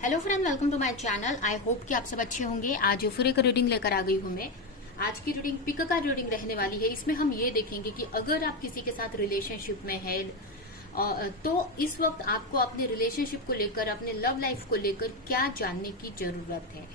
Hello friend, welcome to my channel. I hope कि आप सब अच्छे होंगे। आज फिर एक रीडिंग लेकर आ गई हूँ मैं। आज की रीडिंग पिक का रीडिंग रहने वाली है। इसमें हम ये देखेंगे कि अगर आप किसी के साथ रिलेशनशिप में है तो इस वक्त आपको अपने रिलेशनशिप को लेकर, अपने लव लाइफ को लेकर क्या जानने की जरूरत है।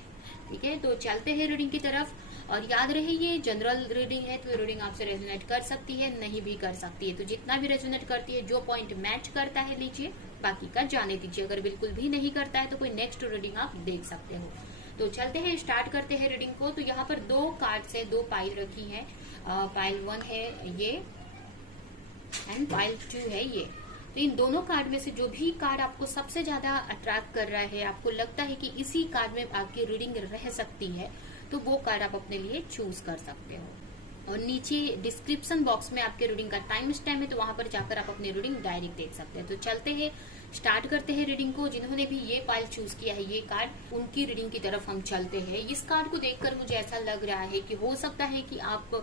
ठीक है, तो चलते हैं रीडिंग की तरफ। और याद रहे ये जनरल रीडिंग है, तो ये रीडिंग आपसे रेजोनेट कर सकती है, नहीं भी कर सकती है। तो जितना भी रेजोनेट करती है, जो पॉइंट मैच करता है लीजिए, बाकी का जाने दीजिए। अगर बिल्कुल भी नहीं करता है तो कोई नेक्स्ट रीडिंग आप देख सकते हो। तो चलते हैं, स्टार्ट करते हैं रीडिंग को। तो यहाँ पर दो कार्ड्स है, दो पाइल रखी है। पाइल 1 है ये एंड पाइल 2 है ये। तो इन दोनों कार्ड में से जो भी कार्ड आपको सबसे ज्यादा अट्रैक्ट कर रहा है, आपको लगता है कि इसी कार्ड में आपकी रीडिंग रह सकती है, तो वो कार्ड आप अपने लिए चूज कर सकते हो। और नीचे डिस्क्रिप्शन बॉक्स में आपके रीडिंग का टाइम स्टैम्प है, तो वहां पर जाकर आप अपनी रीडिंग डायरेक्ट देख सकते हैं। तो चलते हैं, स्टार्ट करते हैं रीडिंग को। जिन्होंने भी ये पाइल चूज किया है, ये कार्ड, उनकी रीडिंग की तरफ हम चलते हैं। इस कार्ड को देखकर मुझे ऐसा लग रहा है कि हो सकता है कि आप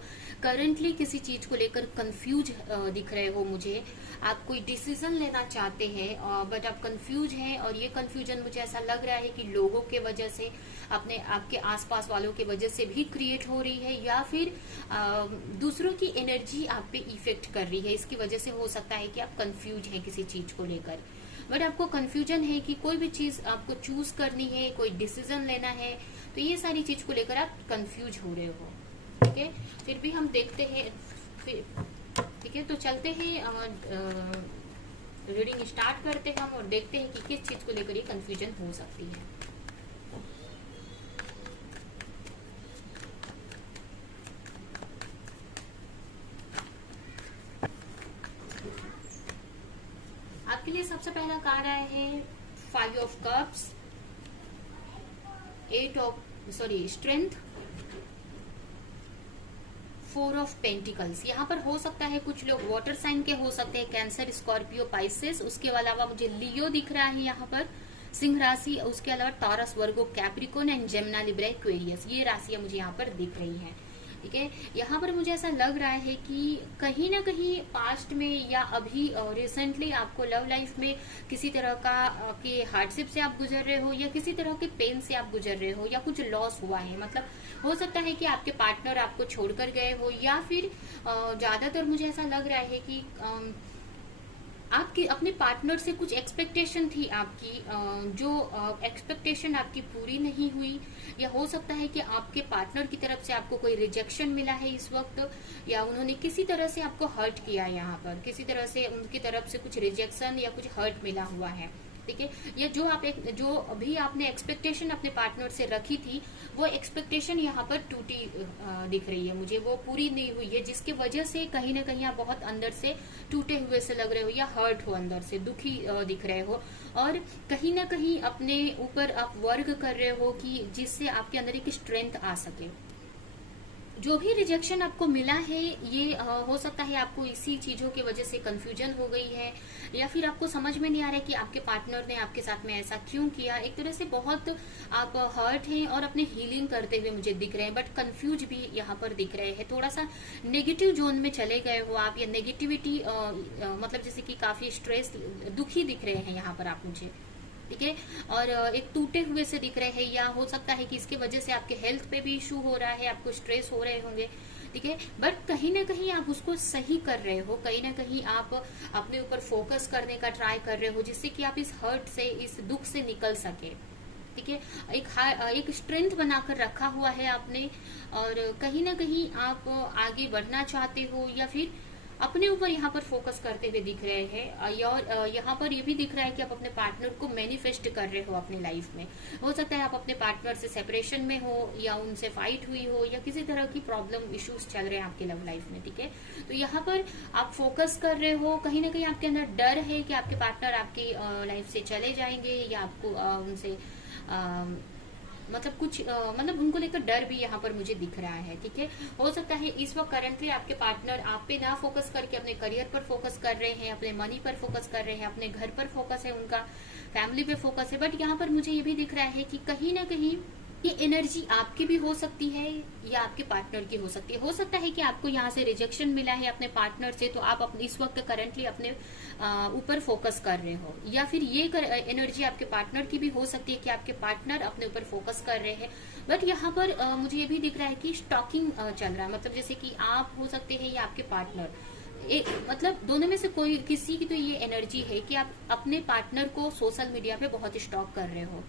करंटली किसी चीज को लेकर कंफ्यूज दिख रहे हो मुझे। आप कोई डिसीजन लेना चाहते हैं बट आप कंफ्यूज हैं, और ये कंफ्यूजन मुझे ऐसा लग रहा है कि लोगों के वजह से, अपने आपके आसपास वालों के वजह से भी क्रिएट हो रही है, या फिर दूसरों की एनर्जी आप पे इफेक्ट कर रही है। इसकी वजह से हो सकता है कि आप कंफ्यूज हैं किसी चीज को लेकर। बट आपको कंफ्यूजन है कि कोई भी चीज आपको चूज करनी है, कोई डिसीजन लेना है, तो ये सारी चीज को लेकर आप कंफ्यूज हो रहे हो। ठीक है, फिर भी हम देखते हैं। ठीक है, तो चलते हैं, रीडिंग स्टार्ट करते हैं हम और देखते हैं कि किस चीज को लेकर ये कंफ्यूजन हो सकती है। आपके लिए सबसे पहला कार्ड आया है 5 of cups, 8 of strength, 4 of pentacles. यहाँ पर हो सकता है कुछ लोग वाटर साइन के हो सकते हैं, कैंसर, स्कॉर्पियो, पाइसेस। उसके अलावा मुझे लियो दिख रहा है यहाँ पर, सिंह राशि। उसके अलावा taurus, Virgo, Capricorn and Gemini, Libra, Aquarius, ये राशियां मुझे यहाँ पर दिख रही हैं। ठीक है, यहाँ पर मुझे ऐसा लग रहा है कि कहीं ना कहीं पास्ट में या अभी रिसेंटली आपको लव लाइफ में किसी तरह का के हार्डशिप से आप गुजर रहे हो, या किसी तरह के पेन से आप गुजर रहे हो, या कुछ लॉस हुआ है। मतलब हो सकता है कि आपके पार्टनर आपको छोड़कर गए हो, या फिर ज्यादातर मुझे ऐसा लग रहा है कि आपकी अपने पार्टनर से कुछ एक्सपेक्टेशन थी आपकी, जो एक्सपेक्टेशन आपकी पूरी नहीं हुई, या हो सकता है कि आपके पार्टनर की तरफ से आपको कोई रिजेक्शन मिला है इस वक्त, या उन्होंने किसी तरह से आपको हर्ट किया है। यहाँ पर किसी तरह से उनकी तरफ से कुछ रिजेक्शन या कुछ हर्ट मिला हुआ है। ठीक है, या जो अभी आपने एक्सपेक्टेशन अपने पार्टनर से रखी थी, वो एक्सपेक्टेशन यहाँ पर टूटी दिख रही है मुझे, वो पूरी नहीं हुई है, जिसकी वजह से कहीं ना कहीं आप बहुत अंदर से टूटे हुए से लग रहे हो, या हर्ट हो, अंदर से दुखी दिख रहे हो। और कहीं ना कहीं अपने ऊपर आप वर्क कर रहे हो कि जिससे आपके अंदर एक स्ट्रेंथ आ सके। जो भी रिजेक्शन आपको मिला है, ये हो सकता है आपको इसी चीजों की वजह से कंफ्यूजन हो गई है, या फिर आपको समझ में नहीं आ रहा है कि आपके पार्टनर ने आपके साथ में ऐसा क्यों किया। एक तरह से बहुत आप हर्ट हैं और अपने हीलिंग करते हुए मुझे दिख रहे हैं, बट कंफ्यूज भी यहाँ पर दिख रहे हैं। थोड़ा सा नेगेटिव जोन में चले गए हो आप, या नेगेटिविटी मतलब जैसे कि काफी स्ट्रेस, दुखी दिख रहे हैं यहाँ पर आप मुझे। ठीक है, और एक टूटे हुए से दिख रहे हैं, या हो सकता है कि इसके वजह से आपके हेल्थ पे भी इशू हो रहा है, आपको स्ट्रेस हो रहे होंगे। ठीक है, बट कहीं ना कहीं आप उसको सही कर रहे हो, कहीं ना कहीं आप अपने ऊपर फोकस करने का ट्राई कर रहे हो, जिससे कि आप इस हर्ट से, इस दुख से निकल सके। ठीक है, एक स्ट्रेंथ बनाकर रखा हुआ है आपने, और कहीं ना कहीं आप आगे बढ़ना चाहते हो, या फिर अपने ऊपर यहाँ पर फोकस करते हुए दिख रहे हैं। और यहाँ पर ये भी दिख रहा है कि आप अपने पार्टनर को मैनिफेस्ट कर रहे हो अपनी लाइफ में। हो सकता है आप अपने पार्टनर से सेपरेशन में हो, या उनसे फाइट हुई हो, या किसी तरह की प्रॉब्लम, इश्यूज चल रहे हैं आपके लव लाइफ में। ठीक है, तो यहाँ पर आप फोकस कर रहे हो, कहीं ना कहीं आपके अंदर डर है कि आपके पार्टनर आपकी लाइफ से चले जाएंगे, या आपको उनसे मतलब कुछ मतलब उनको लेकर डर भी यहाँ पर मुझे दिख रहा है। ठीक है, हो सकता है इस वक्त करंटली आपके पार्टनर आप पे ना फोकस करके अपने करियर पर फोकस कर रहे हैं, अपने मनी पर फोकस कर रहे हैं, अपने घर पर फोकस है उनका, फैमिली पे फोकस है। बट यहाँ पर मुझे ये भी दिख रहा है कि कहीं ना कहीं ये एनर्जी आपकी भी हो सकती है या आपके पार्टनर की हो सकती है। हो सकता है कि आपको यहाँ से रिजेक्शन मिला है अपने पार्टनर से, तो आप अपने इस वक्त करंटली अपने ऊपर फोकस कर रहे हो, या फिर ये एनर्जी आपके पार्टनर की भी हो सकती है कि आपके पार्टनर अपने ऊपर फोकस कर रहे हैं। बट यहाँ पर मुझे ये भी दिख रहा है कि स्टॉकिंग चल रहा है, मतलब जैसे कि आप हो सकते हैं या आपके पार्टनर, मतलब दोनों में से कोई किसी की तो ये एनर्जी है कि आप अपने पार्टनर को सोशल मीडिया पे बहुत स्टॉक कर रहे हो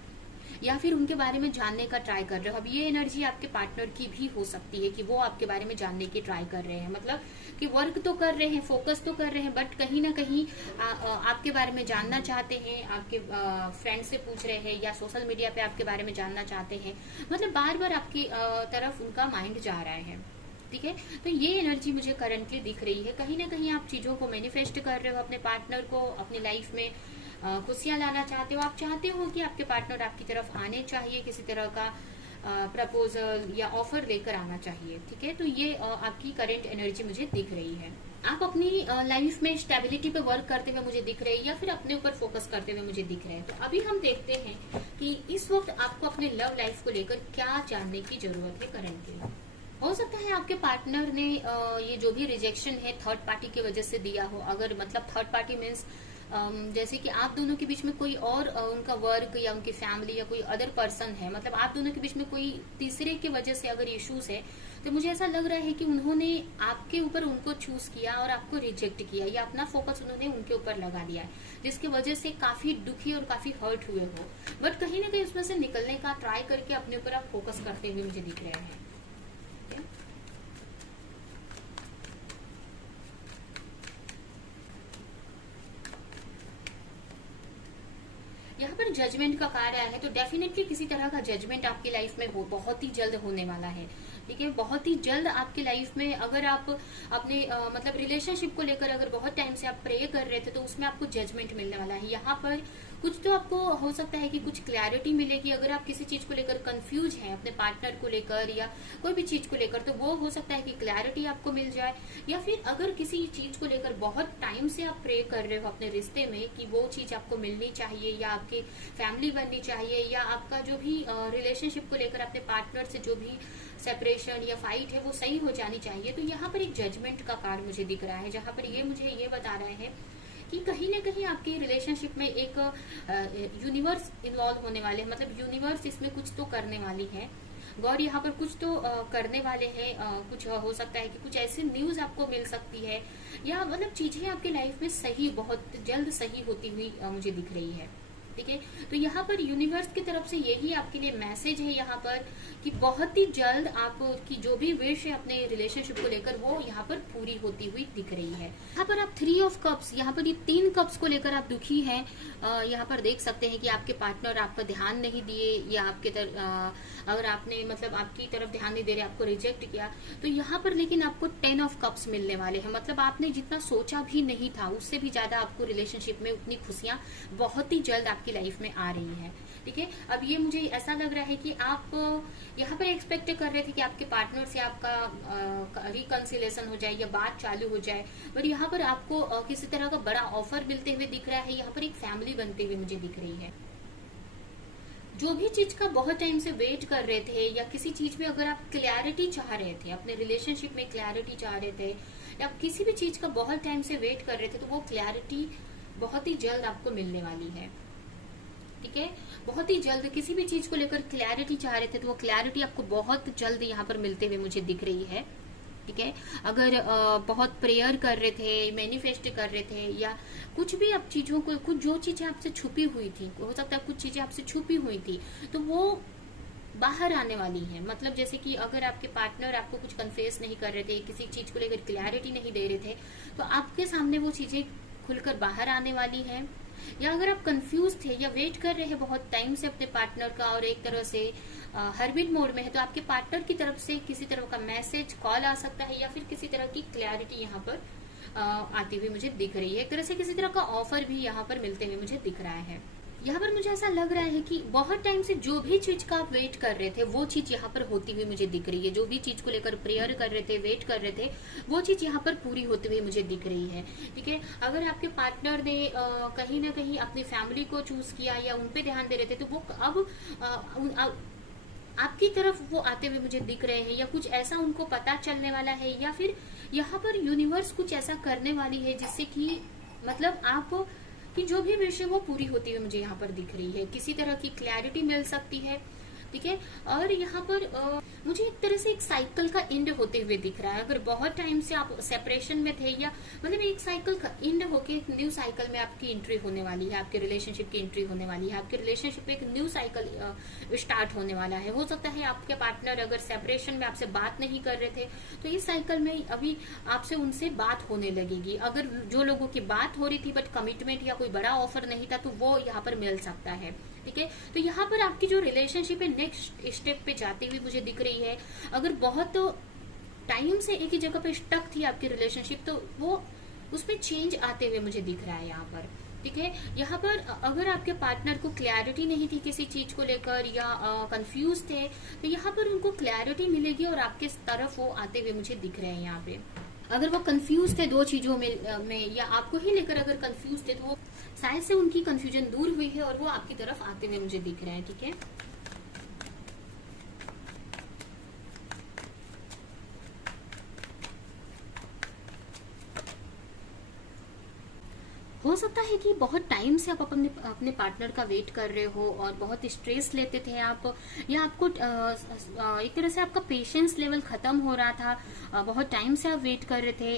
या फिर उनके बारे में जानने का ट्राई कर रहे हो। अब ये एनर्जी आपके पार्टनर की भी हो सकती है कि वो आपके बारे में जानने की ट्राई कर रहे हैं, मतलब कि वर्क तो कर रहे हैं, फोकस तो कर रहे हैं, बट कहीं ना कहीं आपके बारे में जानना चाहते हैं, आपके फ्रेंड से पूछ रहे हैं या सोशल मीडिया पे आपके बारे में जानना चाहते हैं, मतलब बार बार आपकी तरफ उनका माइंड जा रहा है। ठीक है, तो ये एनर्जी मुझे करंटली दिख रही है। कहीं ना कहीं आप चीजों को मैनिफेस्ट कर रहे हो, अपने पार्टनर को अपनी लाइफ में खुशियां लाना चाहते हो। आप चाहते हो कि आपके पार्टनर आपकी तरफ आने चाहिए, किसी तरह का प्रपोजल या ऑफर लेकर आना चाहिए। ठीक है, तो ये आपकी करंट एनर्जी मुझे दिख रही है। आप अपनी लाइफ में स्टेबिलिटी पे वर्क करते हुए मुझे दिख रहे हैं या फिर अपने ऊपर फोकस करते हुए मुझे दिख रहे हैं। तो अभी हम देखते हैं कि इस वक्त आपको अपने लव लाइफ को लेकर क्या जानने की जरूरत है करंटली। हो सकता है आपके पार्टनर ने ये जो भी रिजेक्शन है थर्ड पार्टी की वजह से दिया हो। अगर मतलब थर्ड पार्टी मीन्स जैसे कि आप दोनों के बीच में कोई और उनका वर्क या उनकी फैमिली या कोई अदर पर्सन है, मतलब आप दोनों के बीच में कोई तीसरे की वजह से अगर इश्यूज है, तो मुझे ऐसा लग रहा है कि उन्होंने आपके ऊपर उनको चूज किया और आपको रिजेक्ट किया या अपना फोकस उन्होंने उनके ऊपर लगा दिया है, जिसकी वजह से काफी दुखी और काफी हर्ट हुए हो। बट कहीं ना कहीं उसमें से निकलने का ट्राई करके अपने ऊपर आप फोकस करते हुए मुझे दिख रहे हैं। यहाँ पर जजमेंट का कार्य है, तो डेफिनेटली किसी तरह का जजमेंट आपकी लाइफ में बहुत ही जल्द होने वाला है। ठीक है, बहुत ही जल्द आपकी लाइफ में अगर आप अपने मतलब रिलेशनशिप को लेकर अगर बहुत टाइम से आप प्रे कर रहे थे, तो उसमें आपको जजमेंट मिलने वाला है। यहाँ पर कुछ तो आपको हो सकता है कि कुछ क्लैरिटी मिलेगी। अगर आप किसी चीज को लेकर कंफ्यूज हैं अपने पार्टनर को लेकर या कोई भी चीज को लेकर, तो वो हो सकता है कि क्लैरिटी आपको मिल जाए। या फिर अगर किसी चीज को लेकर बहुत टाइम से आप प्रे कर रहे हो अपने रिश्ते में कि वो चीज आपको मिलनी चाहिए या आपकी फैमिली बननी चाहिए, या आपका जो भी रिलेशनशिप को लेकर अपने पार्टनर से जो भी सेपरेशन या फाइट है वो सही हो जानी चाहिए, तो यहाँ पर एक जजमेंट का कार्ड मुझे दिख रहा है, जहाँ पर ये मुझे ये बता रहे हैं कि कहीं ना कहीं आपकी रिलेशनशिप में एक यूनिवर्स इन्वॉल्व होने वाले हैं, मतलब यूनिवर्स इसमें कुछ तो करने वाली है। गॉड यहाँ पर कुछ तो करने वाले हैं। कुछ हो सकता है कि कुछ ऐसी न्यूज आपको मिल सकती है, या मतलब चीजें आपकी लाइफ में सही बहुत जल्द सही होती हुई मुझे दिख रही है। ठीक है, तो यहाँ पर यूनिवर्स की तरफ से यही आपके लिए मैसेज है यहाँ पर कि बहुत ही जल्द आपकी जो भी विश है अपने रिलेशनशिप को लेकर वो यहाँ पर पूरी होती हुई दिख रही है। यहाँ पर आप 3 ऑफ कप्स, यहाँ पर ये 3 कप्स को लेकर आप दुखी हैं। यहाँ पर देख सकते हैं कि आपके पार्टनर आपका ध्यान नहीं दिए या आपके अगर आपने मतलब आपकी तरफ ध्यान नहीं दे रहे, आपको रिजेक्ट किया, तो यहाँ पर लेकिन आपको 10 ऑफ कप्स मिलने वाले हैं। मतलब आपने जितना सोचा भी नहीं था उससे भी ज्यादा आपको रिलेशनशिप में उतनी खुशियां बहुत ही जल्द आपकी लाइफ में आ रही है। ठीक है, अब ये मुझे ऐसा लग रहा है कि आप यहाँ पर एक्सपेक्ट कर रहे थे कि आपके पार्टनर से आपका रिकंसिलेशन हो जाए या बात चालू हो जाए, पर यहाँ पर आपको किसी तरह का बड़ा ऑफर मिलते हुए दिख रहा है। यहाँ पर एक फैमिली बनते हुए मुझे दिख रही है। जो भी चीज का बहुत टाइम से वेट कर रहे थे या किसी चीज में अगर आप क्लैरिटी चाह रहे थे, अपने रिलेशनशिप में क्लैरिटी चाह रहे थे, या किसी भी चीज का बहुत टाइम से वेट कर रहे थे, तो वो क्लैरिटी बहुत ही जल्द आपको मिलने वाली है। ठीक है, बहुत ही जल्द किसी भी चीज को लेकर क्लैरिटी चाह रहे थे, तो वो क्लैरिटी आपको बहुत जल्द यहाँ पर मिलते हुए मुझे दिख रही है। ठीक है, अगर बहुत प्रेयर कर रहे थे, मैनिफेस्ट कर रहे थे, या कुछ भी आप चीजों को, कुछ जो चीजें आपसे छुपी हुई थी, हो सकता है कुछ चीजें आपसे छुपी हुई थी, तो वो बाहर आने वाली है। मतलब जैसे कि अगर आपके पार्टनर आपको कुछ कन्फेस नहीं कर रहे थे, किसी चीज को लेकर क्लैरिटी नहीं दे रहे थे, तो आपके सामने वो चीजें खुलकर बाहर आने वाली है। या अगर आप कंफ्यूज थे या वेट कर रहे हैं बहुत टाइम से अपने पार्टनर का और एक तरह से हर्बिट मोड में है, तो आपके पार्टनर की तरफ से किसी तरह का मैसेज कॉल आ सकता है, या फिर किसी तरह की क्लैरिटी यहाँ पर आती हुई मुझे दिख रही है। एक तरह से किसी तरह का ऑफर भी यहाँ पर मिलते हुए मुझे दिख रहा है। यहाँ पर मुझे ऐसा लग रहा है कि बहुत टाइम से जो भी चीज का आप वेट कर रहे थे वो चीज यहाँ पर होती हुई मुझे दिख रही है। जो भी चीज को लेकर प्रेयर कर रहे थे, वेट कर रहे थे, वो चीज यहाँ पर पूरी होती हुई मुझे दिख रही है। ठीक है, अगर आपके पार्टनर ने कहीं ना कहीं अपनी फैमिली को चूज किया या उन पे ध्यान दे रहे थे, तो वो अब आपकी तरफ वो आते हुए मुझे दिख रहे हैं, या कुछ ऐसा उनको पता चलने वाला है, या फिर यहाँ पर यूनिवर्स कुछ ऐसा करने वाली है जिससे कि मतलब आप कि जो भी विषय वो पूरी होती हुई मुझे यहाँ पर दिख रही है, किसी तरह की क्लैरिटी मिल सकती है। ठीक है। और यहाँ पर मुझे एक तरह से एक साइकिल का एंड होते हुए दिख रहा है। अगर बहुत टाइम से आप सेपरेशन में थे, या मतलब एक साइकिल का एंड होके एक न्यू साइकिल में आपकी एंट्री होने वाली है, आपके रिलेशनशिप की एंट्री होने वाली है, आपके रिलेशनशिप में एक न्यू साइकिल स्टार्ट होने वाला है। हो सकता है आपके पार्टनर अगर सेपरेशन में आपसे बात नहीं कर रहे थे, तो इस साइकिल में अभी आपसे उनसे बात होने लगेगी। अगर जो लोगों की बात हो रही थी बट कमिटमेंट या कोई बड़ा ऑफर नहीं था, तो वो यहाँ पर मिल सकता है। ठीक है। तो यहाँ पर आपकी जो रिलेशनशिप है नेक्स्ट स्टेप पे जाती हुई मुझे दिख रही है। अगर बहुत टाइम से एक ही जगह पे स्टक थी आपकी रिलेशनशिप, तो वो उसमें चेंज आते हुए मुझे दिख रहा है यहाँ पर। ठीक है। यहाँ पर अगर आपके पार्टनर को क्लैरिटी नहीं थी किसी चीज को लेकर, या कंफ्यूज थे, तो यहाँ पर उनको क्लैरिटी मिलेगी और आपके तरफ वो आते हुए मुझे दिख रहे हैं यहाँ पे। अगर वो कंफ्यूज थे दो चीजों में या आपको ही लेकर अगर कंफ्यूज थे, तो वो शायद से उनकी कंफ्यूजन दूर हुई है और वो आपकी तरफ आते हुए मुझे दिख रहे हैं। ठीक है। हो सकता है कि बहुत टाइम से आप अपने पार्टनर का वेट कर रहे हो और बहुत स्ट्रेस लेते थे आप, या आपको एक तरह से आपका पेशेंस लेवल खत्म हो रहा था, बहुत टाइम से आप वेट कर रहे थे।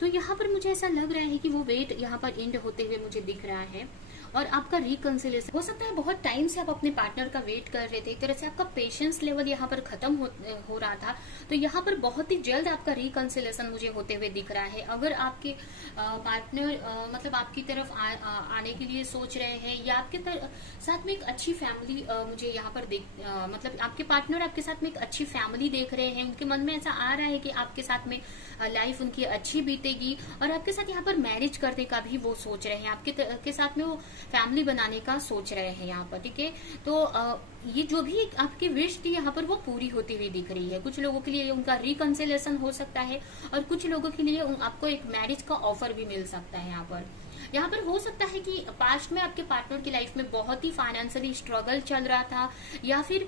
तो यहाँ पर मुझे ऐसा लग रहा है कि वो वेट यहाँ पर एंड होते हुए मुझे दिख रहा है और आपका रिकंसिलेशन हो सकता है। बहुत टाइम से आप अपने पार्टनर का वेट कर रहे थे, एक तरह से आपका पेशेंस लेवल यहाँ पर खत्म हो रहा था, तो यहाँ पर बहुत ही जल्द आपका रिकंसिलेशन मुझे होते हुए दिख रहा है। अगर आपके पार्टनर मतलब आपकी तरफ आने के लिए सोच रहे हैं, या आपके साथ में एक अच्छी फैमिली मुझे यहाँ पर मतलब आपके पार्टनर आपके साथ में एक अच्छी फैमिली देख रहे हैं, उनके मन में ऐसा आ रहा है कि आपके साथ में लाइफ उनकी अच्छी बीतेगी और आपके साथ यहाँ पर मैरिज करने का भी वो सोच रहे हैं, आपके साथ में वो फैमिली बनाने का सोच रहे हैं यहाँ पर। ठीक है। तो ये जो भी आपकी विश थी यहाँ पर वो पूरी होती हुई दिख रही है। कुछ लोगों के लिए उनका रिकंसिलेशन हो सकता है और कुछ लोगों के लिए आपको एक मैरिज का ऑफर भी मिल सकता है यहाँ पर हो सकता है कि पास्ट में आपके पार्टनर की लाइफ में बहुत ही फाइनेंशियली स्ट्रगल चल रहा था, या फिर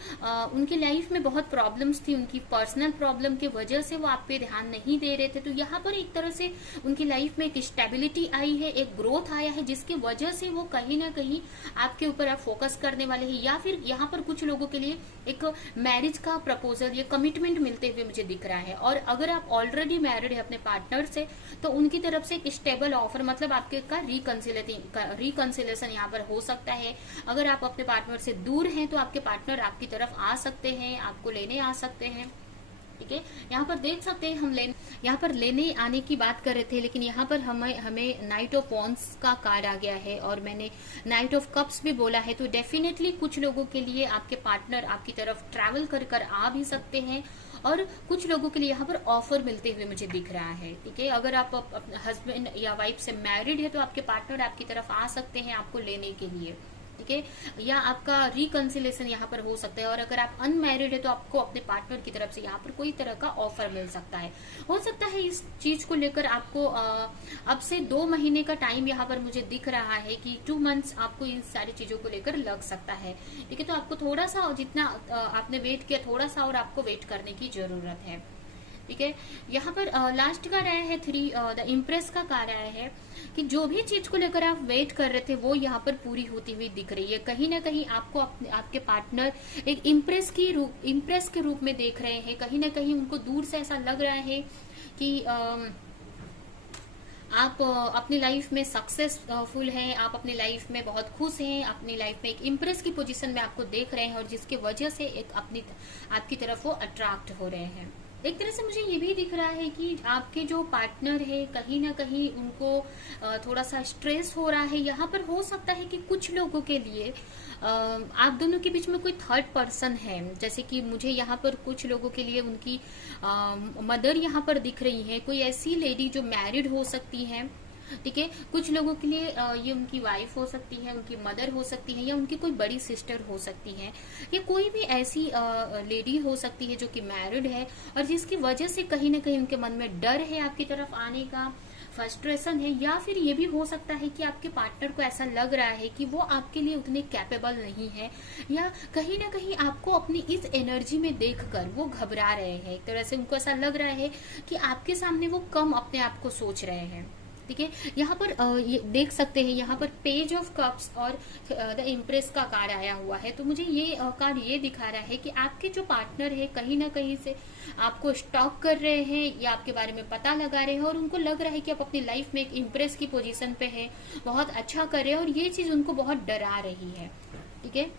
उनकी लाइफ में बहुत प्रॉब्लम्स थी, उनकी पर्सनल प्रॉब्लम की वजह से वो आप पे ध्यान नहीं दे रहे थे। तो यहाँ पर एक तरह से उनकी लाइफ में एक स्टेबिलिटी आई है, एक ग्रोथ आया है, जिसकी वजह से वो कहीं ना कहीं आपके ऊपर आप फोकस करने वाले हैं। या फिर यहाँ पर कुछ लोगों के लिए एक मैरिज का प्रपोजल या कमिटमेंट मिलते हुए मुझे दिख रहा है। और अगर आप ऑलरेडी मैरिड है अपने पार्टनर से, तो उनकी तरफ से एक स्टेबल ऑफर मतलब आपके का रिकंसिलेशन यहाँ पर हो सकता है। अगर आप अपने पार्टनर से दूर हैं, तो आपके पार्टनर आपकी तरफ आ सकते हैं, आपको लेने आ सकते हैं। ठीक है। यहाँ पर देख सकते हैं हम यहाँ पर लेने आने की बात कर रहे थे, लेकिन यहाँ पर हमें नाइट ऑफ वॉन्ड्स का कार्ड आ गया है और मैंने नाइट ऑफ कप्स भी बोला है। तो डेफिनेटली कुछ लोगों के लिए आपके पार्टनर आपकी तरफ ट्रैवल कर आ भी सकते हैं और कुछ लोगों के लिए यहाँ पर ऑफर मिलते हुए मुझे दिख रहा है। ठीक है। अगर आप हस्बैंड या वाइफ से मैरिड है, तो आपके पार्टनर आपकी तरफ आ सकते हैं आपको लेने के लिए। ठीक है। या आपका रिकंसिलेशन यहाँ पर हो सकता है। और अगर आप अनमैरिड है, तो आपको अपने पार्टनर की तरफ से यहाँ पर कोई तरह का ऑफर मिल सकता है। हो सकता है इस चीज को लेकर आपको अब से 2 महीने का टाइम यहाँ पर मुझे दिख रहा है कि 2 मंथ्स आपको इन सारी चीजों को लेकर लग सकता है। ठीक है। तो आपको थोड़ा सा जितना आपने वेट किया, थोड़ा सा और आपको वेट करने की जरूरत है। ठीक है। यहाँ पर लास्ट का राय है 3 द इम्प्रेस का राय है कि जो भी चीज को लेकर आप वेट कर रहे थे वो यहाँ पर पूरी होती हुई दिख रही है। कहीं ना कहीं आपको आपके पार्टनर एक इम्प्रेस के रूप में देख रहे हैं। कहीं ना कहीं उनको दूर से ऐसा लग रहा है कि आप अपनी लाइफ में सक्सेसफुल हैं, आप अपनी लाइफ में बहुत खुश हैं, अपनी लाइफ में एक इम्प्रेस की पोजीशन में आपको देख रहे हैं और जिसकी वजह से एक आपकी तरफ वो अट्रैक्ट हो रहे हैं। एक तरह से मुझे ये भी दिख रहा है कि आपके जो पार्टनर है कहीं ना कहीं उनको थोड़ा सा स्ट्रेस हो रहा है। यहाँ पर हो सकता है कि कुछ लोगों के लिए आप दोनों के बीच में कोई थर्ड पर्सन है। जैसे कि मुझे यहाँ पर कुछ लोगों के लिए उनकी मदर यहाँ पर दिख रही है, कोई ऐसी लेडी जो मैरिड हो सकती है। ठीक है। कुछ लोगों के लिए ये उनकी वाइफ हो सकती है, उनकी मदर हो सकती है, या उनकी कोई बड़ी सिस्टर हो सकती है, या कोई भी ऐसी लेडी हो सकती है जो कि मैरिड है और जिसकी वजह से कहीं ना कहीं उनके मन में डर है आपकी तरफ आने का। फ्रस्ट्रेशन है, या फिर ये भी हो सकता है कि आपके पार्टनर को ऐसा लग रहा है कि वो आपके लिए उतने कैपेबल नहीं है, या कहीं ना कहीं आपको अपनी इस एनर्जी में देखकर वो घबरा रहे हैं। एक तरह से उनको ऐसा लग रहा है कि आपके सामने वो कम अपने आप को सोच रहे हैं। ठीक है, यहाँ पर ये देख सकते हैं, यहाँ पर पेज ऑफ कप्स और द इम्प्रेस का कार्ड आया हुआ है। तो मुझे ये कार्ड ये दिखा रहा है कि आपके जो पार्टनर है कहीं ना कहीं से आपको स्टॉक कर रहे हैं या आपके बारे में पता लगा रहे हैं, और उनको लग रहा है कि आप अपनी लाइफ में एक इम्प्रेस की पोजीशन पे है, बहुत अच्छा कर रहे हैं, और ये चीज उनको बहुत डरा रही है। ठीक है,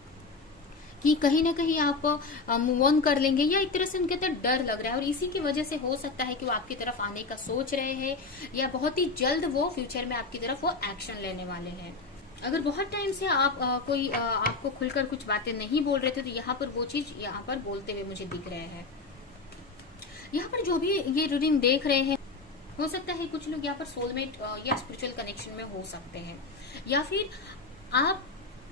कि कहीं ना कहीं आप मूव ऑन कर लेंगे, या एक तरह से उनके अंदर डर लग रहा है, और इसी की वजह से हो सकता है कि वो आपकी तरफ आने का सोच रहे हैं, या बहुत ही जल्द वो फ्यूचर में आपकी तरफ वो एक्शन लेने वाले हैं। अगर बहुत टाइम से आप आपको खुलकर कुछ बातें नहीं बोल रहे थे, तो यहाँ पर वो चीज यहाँ पर बोलते हुए मुझे दिख रहे हैं। यहाँ पर जो भी ये रीडिंग देख रहे हैं, हो सकता है कुछ लोग यहाँ पर सोलमेट या स्पिरिचुअल कनेक्शन में हो सकते हैं, या फिर आप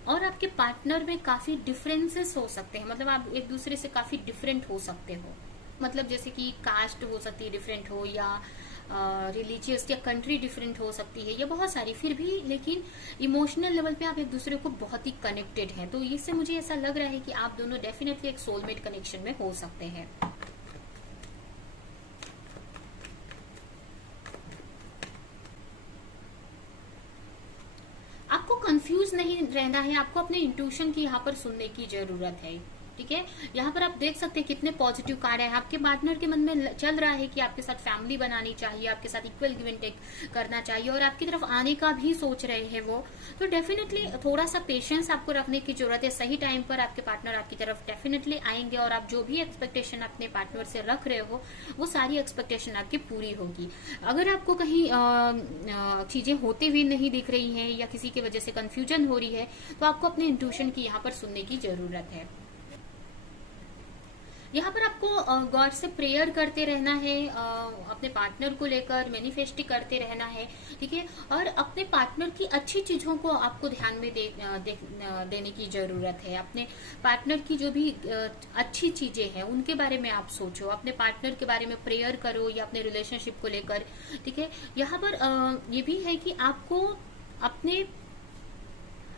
और आपके पार्टनर में काफी डिफरेंसेस हो सकते हैं। मतलब आप एक दूसरे से काफी डिफरेंट हो सकते हो, मतलब जैसे कि कास्ट हो सकती है डिफरेंट हो, या रिलीजियस या कंट्री डिफरेंट हो सकती है, या बहुत सारी, फिर भी लेकिन इमोशनल लेवल पे आप एक दूसरे को बहुत ही कनेक्टेड हैं। तो इससे मुझे ऐसा लग रहा है कि आप दोनों डेफिनेटली एक सोलमेट कनेक्शन में हो सकते हैं। आपको कंफ्यूज नहीं रहना है, आपको अपने इंट्यूशन की यहाँ पर सुनने की जरूरत है। ठीक है, यहाँ पर आप देख सकते हैं कितने पॉजिटिव कार्ड है। आपके पार्टनर के मन में चल रहा है कि आपके साथ फैमिली बनानी चाहिए, आपके साथ इक्वल गिव एंड टेक करना चाहिए, और आपकी तरफ आने का भी सोच रहे हैं वो। तो डेफिनेटली थोड़ा सा पेशेंस आपको रखने की जरूरत है। सही टाइम पर आपके पार्टनर आपकी तरफ डेफिनेटली आएंगे, और आप जो भी एक्सपेक्टेशन अपने पार्टनर से रख रहे हो, वो सारी एक्सपेक्टेशन आपकी पूरी होगी। अगर आपको कहीं चीजें होते हुए नहीं दिख रही हैं, या किसी की वजह से कंफ्यूजन हो रही है, तो आपको अपने इंट्यूशन की यहाँ पर सुनने की जरूरत है। यहाँ पर आपको गॉड से प्रेयर करते रहना है, अपने पार्टनर को लेकर मैनिफेस्ट करते रहना है। ठीक है, और अपने पार्टनर की अच्छी चीजों को आपको ध्यान में देने की जरूरत है। अपने पार्टनर की जो भी अच्छी चीजें हैं उनके बारे में आप सोचो, अपने पार्टनर के बारे में प्रेयर करो, या अपने रिलेशनशिप को लेकर। ठीक है, यहाँ पर ये भी है कि आपको अपने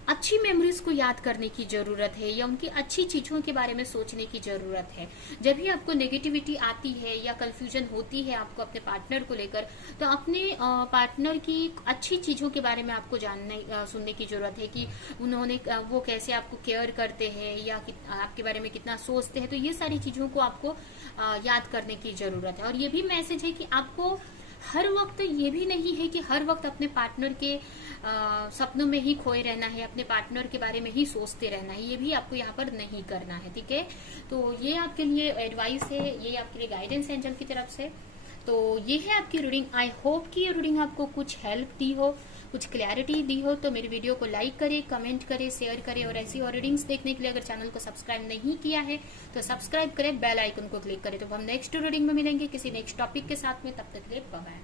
अच्छी मेमोरीज को याद करने की जरूरत है, या उनकी अच्छी चीजों के बारे में सोचने की जरूरत है। जब भी आपको नेगेटिविटी आती है या कंफ्यूजन होती है आपको अपने पार्टनर को लेकर, तो अपने पार्टनर की अच्छी चीजों के बारे में आपको सुनने की जरूरत है, कि उन्होंने वो कैसे आपको केयर करते हैं, या आपके बारे में कितना सोचते हैं। तो ये सारी चीजों को आपको याद करने की जरूरत है। और ये भी मैसेज है कि आपको हर वक्त ये भी नहीं है कि हर वक्त अपने पार्टनर के सपनों में ही खोए रहना है, अपने पार्टनर के बारे में ही सोचते रहना है, ये भी आपको यहाँ पर नहीं करना है। ठीक है, तो ये आपके लिए एडवाइस है, ये आपके लिए गाइडेंस है एंजल की तरफ से। तो ये है आपकी रीडिंग। आई होप कि ये रीडिंग आपको कुछ हेल्प दी हो, कुछ क्लैरिटी दी हो। तो मेरी वीडियो को लाइक करें, कमेंट करें, शेयर करें, और ऐसी और रीडिंग्स देखने के लिए अगर चैनल को सब्सक्राइब नहीं किया है तो सब्सक्राइब करें, बेल आइकन को क्लिक करें। तो हम नेक्स्ट रीडिंग में मिलेंगे किसी नेक्स्ट टॉपिक के साथ में, तब तक के लिए बाय बाय।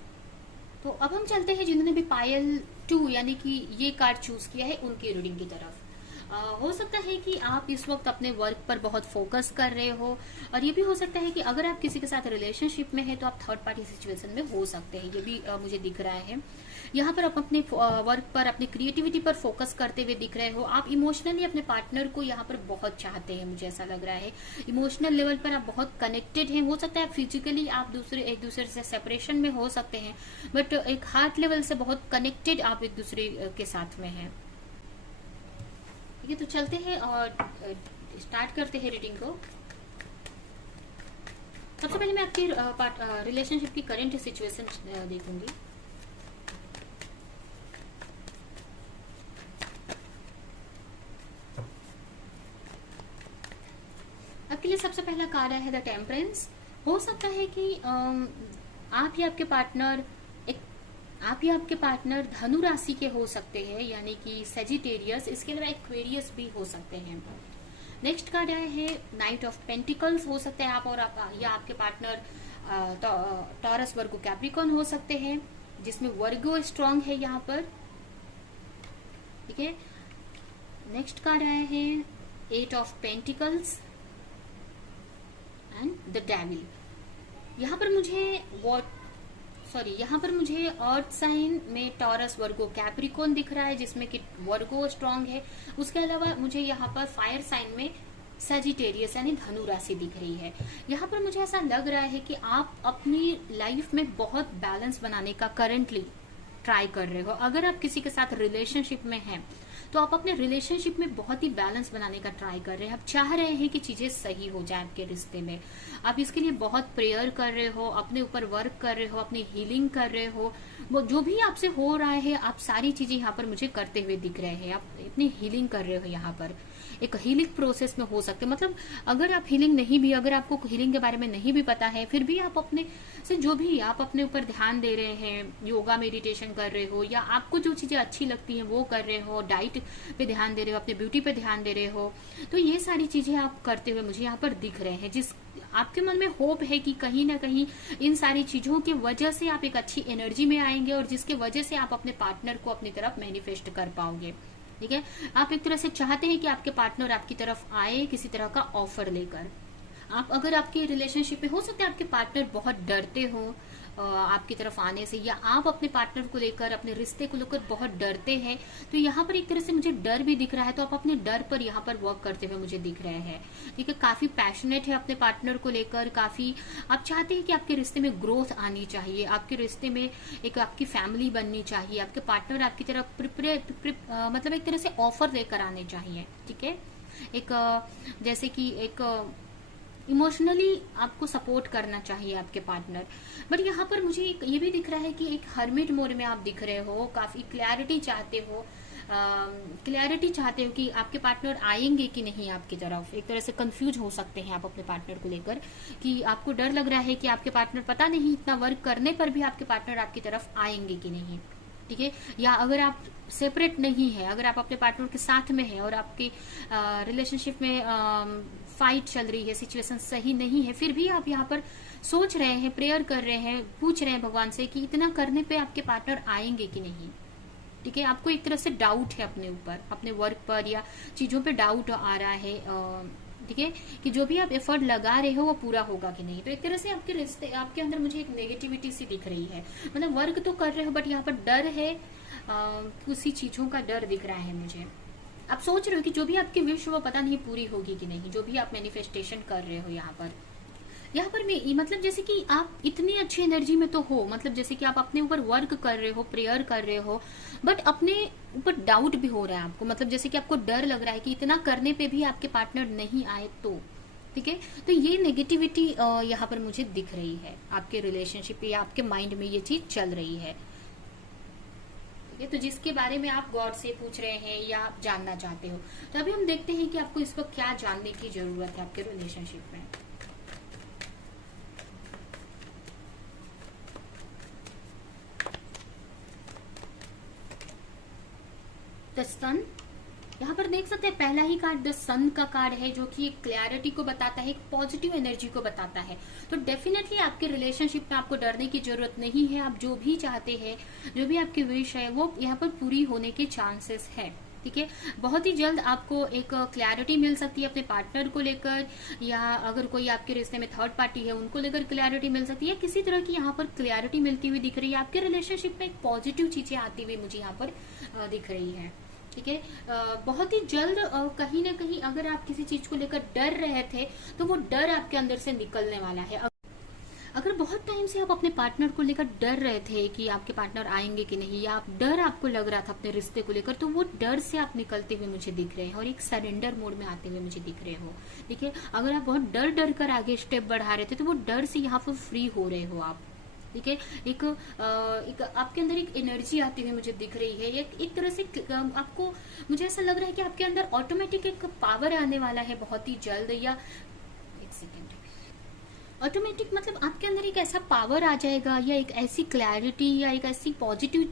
तो अब हम चलते हैं जिन्होंने भी पायल 2 यानी कि ये कार्ड चूज किया है उनकी रीडिंग की तरफ। हो सकता है कि आप इस वक्त अपने वर्क पर बहुत फोकस कर रहे हो, और ये भी हो सकता है कि अगर आप किसी के साथ रिलेशनशिप में है तो आप थर्ड पार्टी सिचुएशन में हो सकते हैं, ये भी मुझे दिख रहा है। यहाँ पर आप अपने वर्क पर, अपनी क्रिएटिविटी पर फोकस करते हुए दिख रहे हो। आप इमोशनली अपने पार्टनर को यहाँ पर बहुत चाहते हैं, मुझे ऐसा लग रहा है। इमोशनल लेवल पर आप बहुत कनेक्टेड हैं। हो सकता है फिजिकली आप एक दूसरे से सेपरेशन में हो सकते हैं, बट एक हार्ट लेवल से बहुत कनेक्टेड आप एक दूसरे के साथ में हैं। ठीक है, तो चलते हैं और स्टार्ट करते हैं रीडिंग को। सबसे पहले मैं आपकी रिलेशनशिप की करंट सिचुएशन देखूंगी। आपके लिए सबसे पहला कार्ड है द टेम्परेंस। हो सकता है कि आप या आपके पार्टनर धनु राशि के हो सकते हैं, यानी कि सेजिटेरियस। इसके अलावा एक्वेरियस भी हो सकते हैं। नेक्स्ट कार्ड आया है नाइट ऑफ पेंटिकल्स। हो सकता है आप और या आपके पार्टनर टॉरस, वर्गो, कैप्रिकॉर्न हो सकते हैं, जिसमें वर्गो स्ट्रांग है यहाँ पर। ठीक है, नेक्स्ट कार्ड आया है 8 of pentacles and the devil. यहाँ पर मुझे सॉरी, यहाँ पर मुझे अर्थ साइन में टॉरस, वर्गो, कैप्रिकॉर्न दिख रहा है जिसमें कि वर्गो स्ट्रांग है। उसके अलावा मुझे यहाँ पर फायर साइन में सजिटेरियस यानी धनु राशि दिख रही है। यहाँ पर मुझे ऐसा लग रहा है कि आप अपनी लाइफ में बहुत बैलेंस बनाने का करंटली ट्राई कर रहे हो। अगर आप किसी के साथ रिलेशनशिप में हैं तो आप अपने रिलेशनशिप में बहुत ही बैलेंस बनाने का ट्राई कर रहे हैं। आप चाह रहे हैं कि चीजें सही हो जाए आपके रिश्ते में। आप इसके लिए बहुत प्रेयर कर रहे हो, अपने ऊपर वर्क कर रहे हो, अपनी हीलिंग कर रहे हो। वो जो भी आपसे हो रहा है आप सारी चीजें यहाँ पर मुझे करते हुए दिख रहे हैं। आप अपनी हीलिंग कर रहे हो। यहाँ पर एक हीलिंग प्रोसेस में हो सकते, मतलब अगर आप हीलिंग नहीं भी, अगर आपको हीलिंग के बारे में नहीं भी पता है, फिर भी आप अपने से जो भी आप अपने ऊपर ध्यान दे रहे हैं, योगा मेडिटेशन कर रहे हो, या आपको जो चीजें अच्छी लगती हैं वो कर रहे हो, डाइट पे ध्यान दे रहे हो, अपने ब्यूटी पे ध्यान दे रहे हो, तो ये सारी चीजें आप करते हुए मुझे यहाँ पर दिख रहे हैं। जिस आपके मन में होप है कि कहीं ना कहीं इन सारी चीजों की वजह से आप एक अच्छी एनर्जी में आएंगे और जिसके वजह से आप अपने पार्टनर को अपनी तरफ मैनिफेस्ट कर पाओगे। ठीक है, आप एक तरह से चाहते हैं कि आपके पार्टनर आपकी तरफ आए किसी तरह का ऑफर लेकर। आप अगर आपके रिलेशनशिप में हो सकता है आपके पार्टनर बहुत डरते हो आपकी तरफ आने से, या आप अपने पार्टनर को लेकर, अपने रिश्ते को लेकर बहुत डरते हैं, तो यहाँ पर एक तरह से मुझे डर भी दिख रहा है। तो आप अपने डर पर यहाँ पर वर्क करते हुए मुझे दिख रहे हैं। ठीक है, काफी पैशनेट है अपने पार्टनर को लेकर, काफी आप चाहते हैं कि आपके रिश्ते में ग्रोथ आनी चाहिए, आपके रिश्ते में एक आपकी फैमिली बननी चाहिए, आपके पार्टनर आपकी तरफ मतलब एक तरह से ऑफर लेकर आने चाहिए। ठीक है, एक जैसे कि एक इमोशनली आपको सपोर्ट करना चाहिए आपके पार्टनर। बट यहाँ पर मुझे ये भी दिख रहा है कि एक हर्मिट मोड में आप दिख रहे हो, काफी क्लैरिटी चाहते हो, कि आपके पार्टनर आएंगे कि नहीं आपकी तरफ। एक तरह से कंफ्यूज हो सकते हैं आप अपने पार्टनर को लेकर, कि आपको डर लग रहा है कि आपके पार्टनर, पता नहीं इतना वर्क करने पर भी आपके पार्टनर आपकी तरफ आएंगे कि नहीं। ठीक है, या अगर आप सेपरेट नहीं है, अगर आप अपने पार्टनर के साथ में है और आपके रिलेशनशिप में फाइट चल रही है, सिचुएशन सही नहीं है, फिर भी आप यहाँ पर सोच रहे हैं, प्रेयर कर रहे हैं, पूछ रहे हैं भगवान से कि इतना करने पे आपके पार्टनर आएंगे कि नहीं। ठीक है, आपको एक तरह से डाउट है अपने ऊपर, अपने वर्क पर या चीजों पे डाउट आ रहा है। ठीक है, कि जो भी आप एफर्ट लगा रहे हो वो पूरा होगा कि नहीं। तो एक तरह से आपके रिश्ते, आपके अंदर मुझे एक नेगेटिविटी सी दिख रही है। मतलब वर्क तो कर रहे हो बट यहाँ पर डर है, किसी चीजों का डर दिख रहा है मुझे। आप सोच रहे हो कि जो भी आपकी विश वो पता नहीं पूरी होगी कि नहीं, जो भी आप मैनिफेस्टेशन कर रहे हो यहाँ पर मैं, मतलब जैसे कि आप इतनी अच्छी एनर्जी में तो हो, मतलब जैसे कि आप अपने ऊपर वर्क कर रहे हो, प्रेयर कर रहे हो, बट अपने ऊपर डाउट भी हो रहा है आपको। मतलब जैसे कि आपको डर लग रहा है कि इतना करने पे भी आपके पार्टनर नहीं आए तो। ठीक है, तो ये नेगेटिविटी यहाँ पर मुझे दिख रही है आपके रिलेशनशिप या आपके माइंड में ये चीज चल रही है। तो जिसके बारे में आप गॉड से पूछ रहे हैं या आप जानना चाहते हो। तो अभी हम देखते हैं कि आपको इस वक्त क्या जानने की जरूरत है आपके रिलेशनशिप में। द सन, यहाँ पर देख सकते हैं पहला ही कार्ड द सन का कार्ड है, जो कि एक क्लैरिटी को बताता है, एक पॉजिटिव एनर्जी को बताता है। तो डेफिनेटली आपके रिलेशनशिप में आपको डरने की जरूरत नहीं है। आप जो भी चाहते हैं, जो भी आपकी विश है, वो यहाँ पर पूरी होने के चांसेस है। ठीक है, बहुत ही जल्द आपको एक क्लैरिटी मिल सकती है अपने पार्टनर को लेकर, या अगर कोई आपके रिश्ते में थर्ड पार्टी है उनको लेकर क्लैरिटी मिल सकती है। किसी तरह की यहाँ पर क्लैरिटी मिलती हुई दिख रही है। आपके रिलेशनशिप में एक पॉजिटिव चीजें आती हुई मुझे यहाँ पर दिख रही है। ठीक है, बहुत ही जल्द कहीं ना कहीं अगर आप किसी चीज को लेकर डर रहे थे तो वो डर आपके अंदर से निकलने वाला है। अगर बहुत टाइम से आप अपने पार्टनर को लेकर डर रहे थे कि आपके पार्टनर आएंगे कि नहीं, या आप डर आपको लग रहा था अपने रिश्ते को लेकर, तो वो डर से आप निकलते हुए मुझे दिख रहे हैं और एक सरेंडर मोड में आते हुए मुझे दिख रहे हो। ठीक है, अगर आप बहुत डर डर कर आगे स्टेप बढ़ा रहे थे तो वो डर से यहाँ पर फ्री हो रहे हो आप। ठीक है, एक आपके अंदर एक एनर्जी आती हुई मुझे दिख रही है। एक तरह से आपको, मुझे ऐसा लग रहा है कि आपके अंदर ऑटोमेटिक एक पावर आने वाला है बहुत ही जल्द, या एक सेकेंड, ऑटोमेटिक मतलब आपके अंदर एक ऐसा पावर आ जाएगा, या एक ऐसी क्लैरिटी या एक ऐसी पॉजिटिव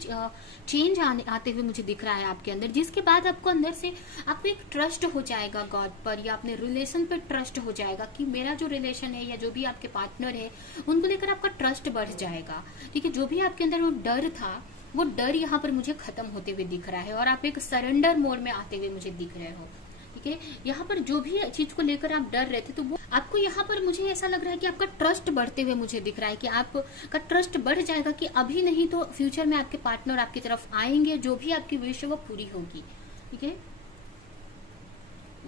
चेंज आते हुए मुझे दिख रहा है आपके अंदर, जिसके बाद आपको अंदर से आपको एक ट्रस्ट हो जाएगा गॉड पर, या अपने रिलेशन पर ट्रस्ट हो जाएगा कि मेरा जो रिलेशन है या जो भी आपके पार्टनर है उनको लेकर आपका ट्रस्ट बढ़ जाएगा। ठीक है, जो भी आपके अंदर वो डर था वो डर यहाँ पर मुझे खत्म होते हुए दिख रहा है और आप एक सरेंडर मोड में आते हुए मुझे दिख रहे हो। ठीक ठीक है। यहाँ पर जो भी चीज को लेकर आप डर रहे थे तो वो आपको यहाँ पर मुझे ऐसा लग रहा है कि आपका ट्रस्ट बढ़ते हुए मुझे दिख रहा है कि आपका ट्रस्ट बढ़ जाएगा कि अभी नहीं तो फ्यूचर में आपके पार्टनर आपकी तरफ आएंगे, जो भी आपकी विश है वो पूरी होगी। ठीक है,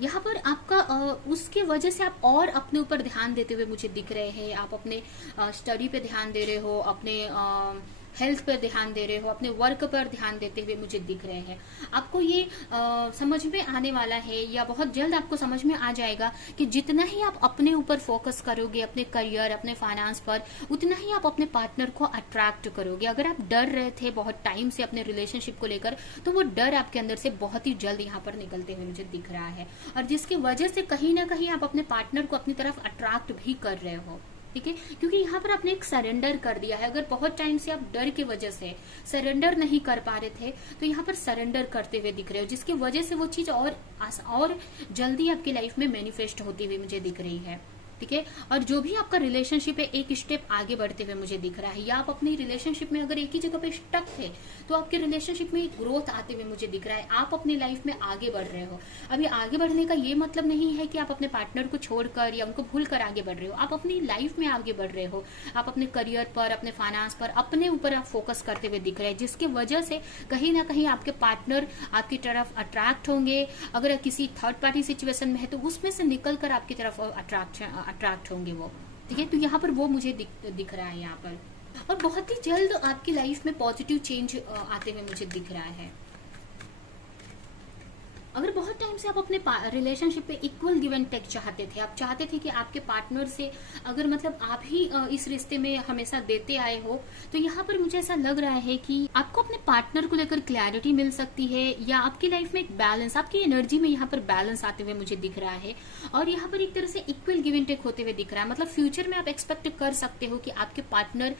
यहाँ पर आपका उसके वजह से आप और अपने ऊपर ध्यान देते हुए मुझे दिख रहे हैं। आप अपने स्टडी पे ध्यान दे रहे हो, अपने हेल्थ पर ध्यान दे रहे हो, अपने वर्क पर ध्यान देते हुए मुझे दिख रहे हैं। आपको ये समझ में आने वाला है या बहुत जल्द आपको समझ में आ जाएगा कि जितना ही आप अपने ऊपर फोकस करोगे, अपने करियर, अपने फाइनेंस पर, उतना ही आप अपने पार्टनर को अट्रैक्ट करोगे। अगर आप डर रहे थे बहुत टाइम से अपने रिलेशनशिप को लेकर, तो वो डर आपके अंदर से बहुत ही जल्द यहाँ पर निकलते हुए मुझे दिख रहा है, और जिसकी वजह से कहीं ना कहीं आप अपने पार्टनर को अपनी तरफ अट्रैक्ट भी कर रहे हो। ठीक है, क्योंकि यहाँ पर आपने एक सरेंडर कर दिया है। अगर बहुत टाइम से आप डर की वजह से सरेंडर नहीं कर पा रहे थे, तो यहाँ पर सरेंडर करते हुए दिख रहे हो, जिसकी वजह से वो चीज और जल्दी आपकी लाइफ में मैनिफेस्ट होती हुई मुझे दिख रही है। ठीक है, और जो भी आपका रिलेशनशिप है एक स्टेप आगे बढ़ते हुए मुझे दिख रहा है, या आप अपनी रिलेशनशिप में अगर एक ही जगह पे स्टक थे तो आपके रिलेशनशिप में ग्रोथ आते हुए मुझे दिख रहा है। आप अपनी लाइफ में आगे बढ़ रहे हो। अभी आगे बढ़ने का ये मतलब नहीं है कि आप अपने पार्टनर को छोड़कर या उनको भूल कर आगे बढ़ रहे हो। आप अपनी लाइफ में आगे बढ़ रहे हो। आप अपने करियर पर, अपने फाइनेंस पर, अपने ऊपर आप फोकस करते हुए दिख रहे हैं, जिसकी वजह से कहीं ना कहीं आपके पार्टनर आपकी तरफ अट्रैक्ट होंगे। अगर किसी थर्ड पार्टी सिचुएशन में है तो उसमें से निकल कर आपकी तरफ अट्रैक्ट होंगे वो। ठीक है, तो यहाँ पर वो मुझे दिख रहा है यहाँ पर, और बहुत ही जल्द आपकी लाइफ में पॉजिटिव चेंज आते हुए मुझे दिख रहा है। अगर बहुत टाइम से आप अपने रिलेशनशिप पे इक्वल गिव एंड टेक चाहते थे, आप चाहते थे कि आपके पार्टनर से अगर मतलब आप ही इस रिश्ते में हमेशा देते आए हो, तो यहाँ पर मुझे ऐसा लग रहा है कि आपको अपने पार्टनर को लेकर क्लैरिटी मिल सकती है, या आपकी लाइफ में एक बैलेंस, आपकी एनर्जी में यहाँ पर बैलेंस आते हुए मुझे दिख रहा है, और यहाँ पर एक तरह से इक्वल गिव एंड टेक होते हुए दिख रहा है। मतलब फ्यूचर में आप एक्सपेक्ट कर सकते हो कि आपके पार्टनर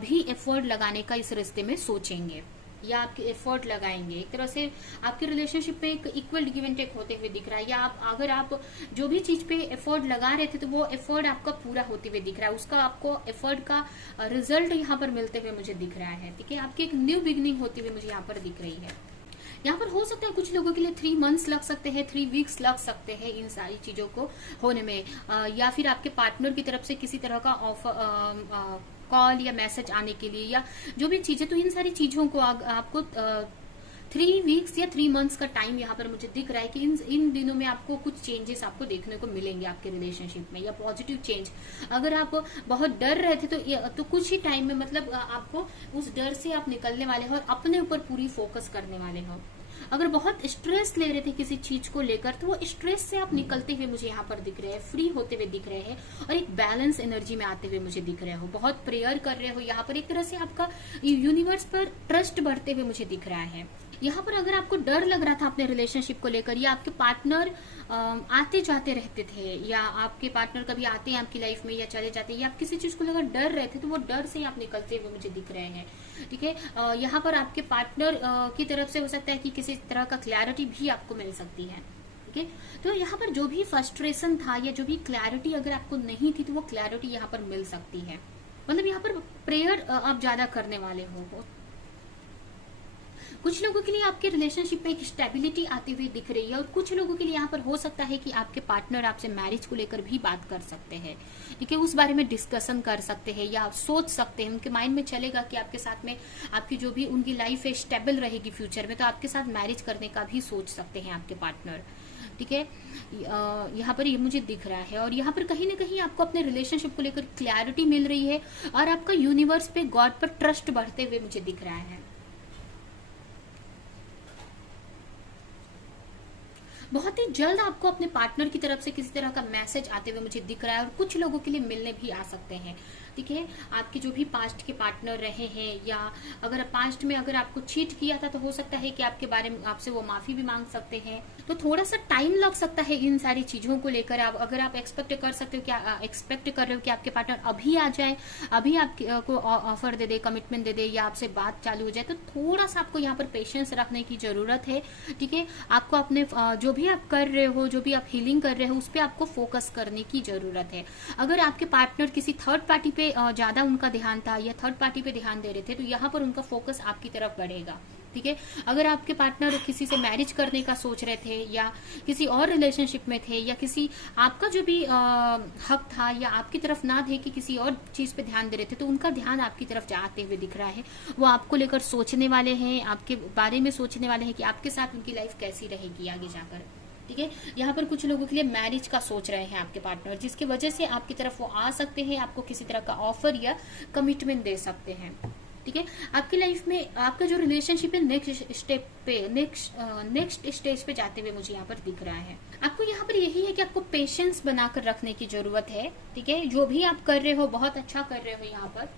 भी एफर्ट लगाने का इस रिश्ते में सोचेंगे या आपके एफर्ट लगाएंगे। एक तरह से आपके रिलेशनशिप में एक इक्वल गिव एंड टेक होते हुए दिख रहा है, या अगर आप जो भी चीज पे एफर्ट लगा रहे थे तो वो एफर्ट आपका पूरा होते हुए दिख रहा है, उसका आपको एफर्ट का रिजल्ट यहाँ पर मिलते हुए मुझे दिख रहा है। ठीक है, आपकी एक न्यू बिगनिंग होती हुई मुझे यहाँ पर दिख रही है। यहाँ पर हो सकता है कुछ लोगों के लिए 3 मंथ्स लग सकते हैं, 3 वीक्स लग सकते हैं इन सारी चीजों को होने में, या फिर आपके पार्टनर की तरफ से किसी तरह का ऑफर, कॉल या मैसेज आने के लिए, या जो भी चीजें, तो इन सारी चीजों को आपको 3 वीक्स या 3 मंथ्स का टाइम यहाँ पर मुझे दिख रहा है कि इन दिनों में आपको कुछ चेंजेस आपको देखने को मिलेंगे आपके रिलेशनशिप में, या पॉजिटिव चेंज। अगर आप बहुत डर रहे थे तो कुछ ही टाइम में मतलब आपको उस डर से आप निकलने वाले हो और अपने ऊपर पूरी फोकस करने वाले हो। अगर बहुत स्ट्रेस ले रहे थे किसी चीज को लेकर, तो वो स्ट्रेस से आप निकलते हुए मुझे यहाँ पर दिख रहे हैं, फ्री होते हुए दिख रहे हैं, और एक बैलेंस एनर्जी में आते हुए मुझे दिख रहे हो। बहुत प्रेयर कर रहे हो यहाँ पर, एक तरह से आपका यूनिवर्स पर ट्रस्ट बढ़ते हुए मुझे दिख रहा है। यहाँ पर अगर आपको डर लग रहा था अपने रिलेशनशिप को लेकर, या आपके पार्टनर आते जाते रहते थे, या आपके पार्टनर कभी आते हैं आपकी लाइफ में या चले जाते हैं, या आप किसी चीज को लेकर डर रहे थे, तो वो डर से आप निकलते हुए मुझे दिख रहे हैं। ठीक है, यहाँ पर आपके पार्टनर की तरफ से हो सकता है कि किसी तरह का क्लैरिटी भी आपको मिल सकती है। ठीक है, तो यहाँ पर जो भी फ्रस्ट्रेशन था या जो भी क्लैरिटी अगर आपको नहीं थी, तो वो क्लैरिटी यहाँ पर मिल सकती है। मतलब यहाँ पर प्रेयर आप ज्यादा करने वाले हो। कुछ लोगों के लिए आपके रिलेशनशिप में एक स्टेबिलिटी आती हुई दिख रही है, और कुछ लोगों के लिए यहाँ पर हो सकता है कि आपके पार्टनर आपसे मैरिज को लेकर भी बात कर सकते हैं। ठीक है, उस बारे में डिस्कशन कर सकते हैं, या आप सोच सकते हैं, उनके माइंड में चलेगा कि आपके साथ में आपकी जो भी उनकी लाइफ है स्टेबल रहेगी फ्यूचर में, तो आपके साथ मैरिज करने का भी सोच सकते हैं आपके पार्टनर। ठीक है, यहाँ पर ये मुझे दिख रहा है, और यहाँ पर कहीं ना कहीं आपको अपने रिलेशनशिप को लेकर क्लैरिटी मिल रही है, और आपका यूनिवर्स पे, गॉड पर ट्रस्ट बढ़ते हुए मुझे दिख रहा है। बहुत ही जल्द आपको अपने पार्टनर की तरफ से किसी तरह का मैसेज आते हुए मुझे दिख रहा है, और कुछ लोगों के लिए मिलने भी आ सकते हैं। ठीक है, आपके जो भी पास्ट के पार्टनर रहे हैं, या अगर पास्ट में अगर आपको चीट किया था, तो हो सकता है कि आपके बारे में आपसे वो माफी भी मांग सकते हैं। तो थोड़ा सा टाइम लग सकता है इन सारी चीजों को लेकर। अगर आप एक्सपेक्ट कर सकते हो, क्या एक्सपेक्ट कर रहे हो कि आपके पार्टनर अभी आ जाए, अभी आपको ऑफर दे दे, कमिटमेंट दे दे, या आपसे बात चालू हो जाए, तो थोड़ा सा आपको यहाँ पर पेशेंस रखने की जरूरत है। ठीक है, आपको अपने जो भी आप कर रहे हो, जो भी आप हीलिंग कर रहे हो, उस पर आपको फोकस करने की जरूरत है। अगर आपके पार्टनर किसी थर्ड पार्टी पे ज्यादा उनका ध्यान था, या थर्ड पार्टी पे ध्यान दे रहे थे, तो यहाँ पर उनका फोकस आपकी तरफ बढ़ेगा। ठीक है। अगर आपके पार्टनर किसी से मैरिज करने का सोच रहे थे या किसी और रिलेशनशिप में थे या किसी आपका जो भी हक था या आपकी तरफ ना थे कि किसी और चीज पे ध्यान दे रहे थे, तो उनका ध्यान आपकी तरफ जाते हुए दिख रहा है। वो आपको लेकर सोचने वाले हैं, आपके बारे में सोचने वाले हैं कि आपके साथ उनकी लाइफ कैसी रहेगी आगे जाकर। ठीक है। यहाँ पर कुछ लोगों के लिए मैरिज का सोच रहे हैं आपके पार्टनर, जिसकी वजह से आपकी तरफ वो आ सकते हैं, आपको किसी तरह का ऑफर या कमिटमेंट दे सकते हैं। ठीक है। आपकी लाइफ में आपका जो रिलेशनशिप है नेक्स्ट स्टेज पे जाते हुए मुझे यहाँ पर दिख रहा है। आपको यहाँ पर यही है कि आपको पेशेंस बनाकर रखने की जरूरत है। ठीक है। जो भी आप कर रहे हो बहुत अच्छा कर रहे हो। यहाँ पर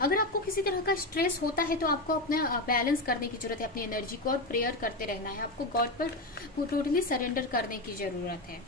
अगर आपको किसी तरह का स्ट्रेस होता है तो आपको अपना बैलेंस करने की जरूरत है, अपनी एनर्जी को, और प्रेयर करते रहना है। आपको गॉड पर टोटली सरेंडर करने की जरूरत है।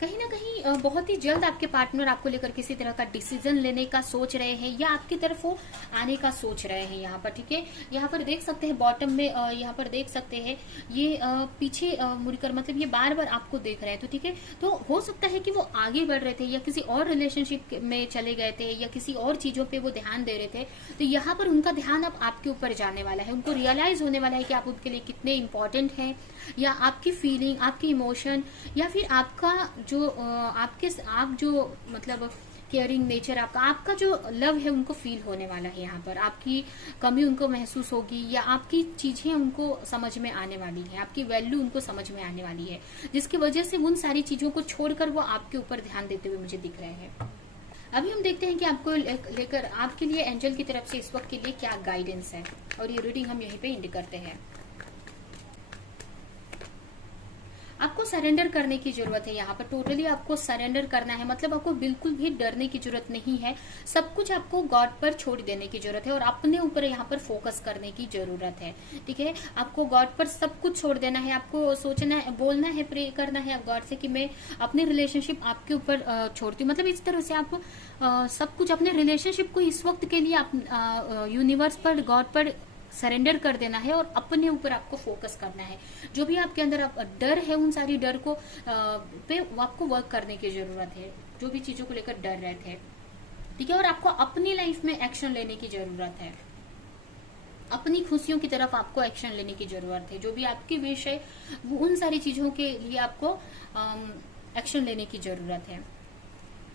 कहीं ना कहीं बहुत ही जल्द आपके पार्टनर आपको लेकर किसी तरह का डिसीजन लेने का सोच रहे हैं या आपकी तरफ वो आने का सोच रहे हैं यहाँ पर। ठीक है। यहाँ पर देख सकते हैं बॉटम में, यहाँ पर देख सकते हैं ये पीछे मुड़कर, मतलब ये बार बार आपको देख रहे हैं। तो ठीक है, तो हो सकता है कि वो आगे बढ़ रहे थे या किसी और रिलेशनशिप में चले गए थे या किसी और चीजों पे वो ध्यान दे रहे थे। तो यहाँ पर उनका ध्यान अब आपके ऊपर जाने वाला है। उनको रियलाइज होने वाला है कि आप उनके लिए कितने इंपॉर्टेंट हैं, या आपकी फीलिंग, आपकी इमोशन, या फिर आपका जो आप जो मतलब केयरिंग नेचर, आपका जो लव है उनको फील होने वाला है। यहाँ पर आपकी कमी उनको महसूस होगी या आपकी चीजें उनको समझ में आने वाली है, आपकी वैल्यू उनको समझ में आने वाली है, जिसकी वजह से उन सारी चीजों को छोड़कर वो आपके ऊपर ध्यान देते हुए मुझे दिख रहे हैं। अभी हम देखते हैं कि आपको लेकर आपके लिए एंजल की तरफ से इस वक्त के लिए क्या गाइडेंस है, और ये रीडिंग हम यहीं पे एंड करते हैं। आपको सरेंडर करने की जरूरत है। यहाँ पर टोटली आपको सरेंडर करना है, मतलब आपको बिल्कुल भी डरने की जरूरत नहीं है। सब कुछ आपको गॉड पर छोड़ देने की जरूरत है और अपने ऊपर यहाँ पर फोकस करने की जरूरत है। ठीक है। आपको गॉड पर सब कुछ छोड़ देना है। आपको सोचना है, बोलना है, प्रे करना है गॉड से कि मैं अपनी रिलेशनशिप आपके ऊपर छोड़ती हूँ। मतलब इस तरह से आप सब कुछ अपने रिलेशनशिप को इस वक्त के लिए आप यूनिवर्स पर, गॉड पर सरेंडर कर देना है और अपने ऊपर आपको फोकस करना है। जो भी आपके अंदर डर है, उन सारी डर को पे आपको वर्क करने की जरूरत है, जो भी चीजों को लेकर डर रहे थे। ठीक है। और आपको अपनी लाइफ में एक्शन लेने की जरूरत है, अपनी खुशियों की तरफ आपको एक्शन लेने की जरूरत है। जो भी आपकी विश है उन सारी चीजों के लिए आपको एक्शन लेने की जरूरत है।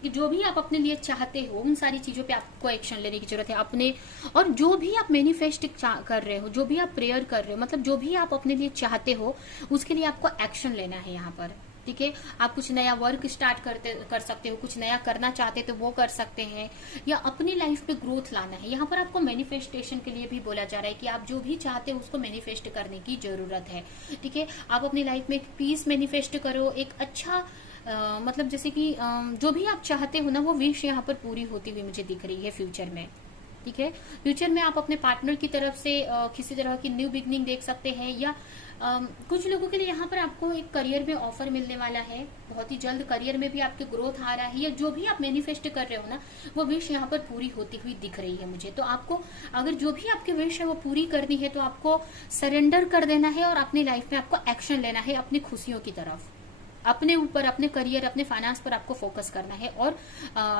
कि जो भी आप अपने लिए चाहते हो उन सारी चीजों पे आपको एक्शन लेने की जरूरत है अपने। और जो भी आप मैनिफेस्ट कर रहे हो, जो भी आप प्रेयर कर रहे हो, मतलब जो भी आप अपने लिए चाहते हो, उसके लिए आपको एक्शन लेना है यहाँ पर। ठीक है। आप कुछ नया वर्क स्टार्ट कर सकते हो, कुछ नया करना चाहते तो वो कर सकते हैं, या अपनी लाइफ पे ग्रोथ लाना है। यहाँ पर आपको मैनिफेस्टेशन के लिए भी बोला जा रहा है कि आप जो भी चाहते हो उसको मैनिफेस्ट करने की जरूरत है। ठीक है। आप अपनी लाइफ में एक पीस मैनिफेस्ट करो, एक अच्छा मतलब जैसे कि जो भी आप चाहते हो ना, वो विश यहाँ पर पूरी होती हुई मुझे दिख रही है फ्यूचर में। ठीक है। फ्यूचर में आप अपने पार्टनर की तरफ से किसी तरह की न्यू बिगनिंग देख सकते हैं, या कुछ लोगों के लिए यहाँ पर आपको एक करियर में ऑफर मिलने वाला है। बहुत ही जल्द करियर में भी आपके ग्रोथ आ रहा है, या जो भी आप मैनिफेस्ट कर रहे हो ना, वो विश यहाँ पर पूरी होती हुई दिख रही है मुझे। तो आपको अगर जो भी आपकी विश है वो पूरी करनी है तो आपको सरेंडर कर देना है और अपनी लाइफ में आपको एक्शन लेना है अपनी खुशियों की तरफ, अपने ऊपर, अपने करियर, अपने फाइनेंस पर आपको फोकस करना है और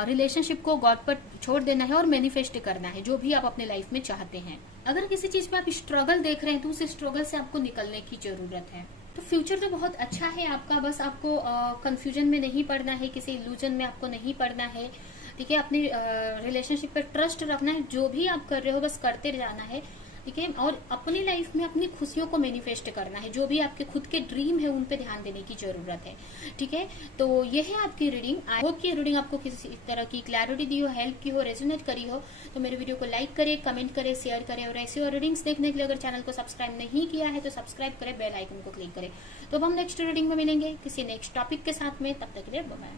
रिलेशनशिप को गॉड पर छोड़ देना है और मैनिफेस्ट करना है जो भी आप अपने लाइफ में चाहते हैं। अगर किसी चीज में आप स्ट्रगल देख रहे हैं तो उस स्ट्रगल से आपको निकलने की जरूरत है। तो फ्यूचर तो बहुत अच्छा है आपका, बस आपको कंफ्यूजन में नहीं पड़ना है, किसी इल्यूजन में आपको नहीं पड़ना है। ठीक है। अपनी रिलेशनशिप पर ट्रस्ट रखना है, जो भी आप कर रहे हो बस करते जाना है। ठीक है। और अपनी लाइफ में अपनी खुशियों को मैनिफेस्ट करना है, जो भी आपके खुद के ड्रीम है उन पे ध्यान देने की जरूरत है। ठीक है। तो ये है आपकी रीडिंग। आई होप कि रीडिंग आपको किसी तरह की क्लैरिटी दी हो, हेल्प की हो, रेजोनेट करी हो। तो मेरे वीडियो को लाइक करें, कमेंट करें, शेयर करें, और ऐसे और रीडिंग्स देखने के लिए अगर चैनल को सब्सक्राइब नहीं किया है तो सब्सक्राइब करें, बेल आइकन को क्लिक करें। तो अब हम नेक्स्ट रीडिंग में मिलेंगे किसी नेक्स्ट टॉपिक के साथ में। तब तक के लिए बाय।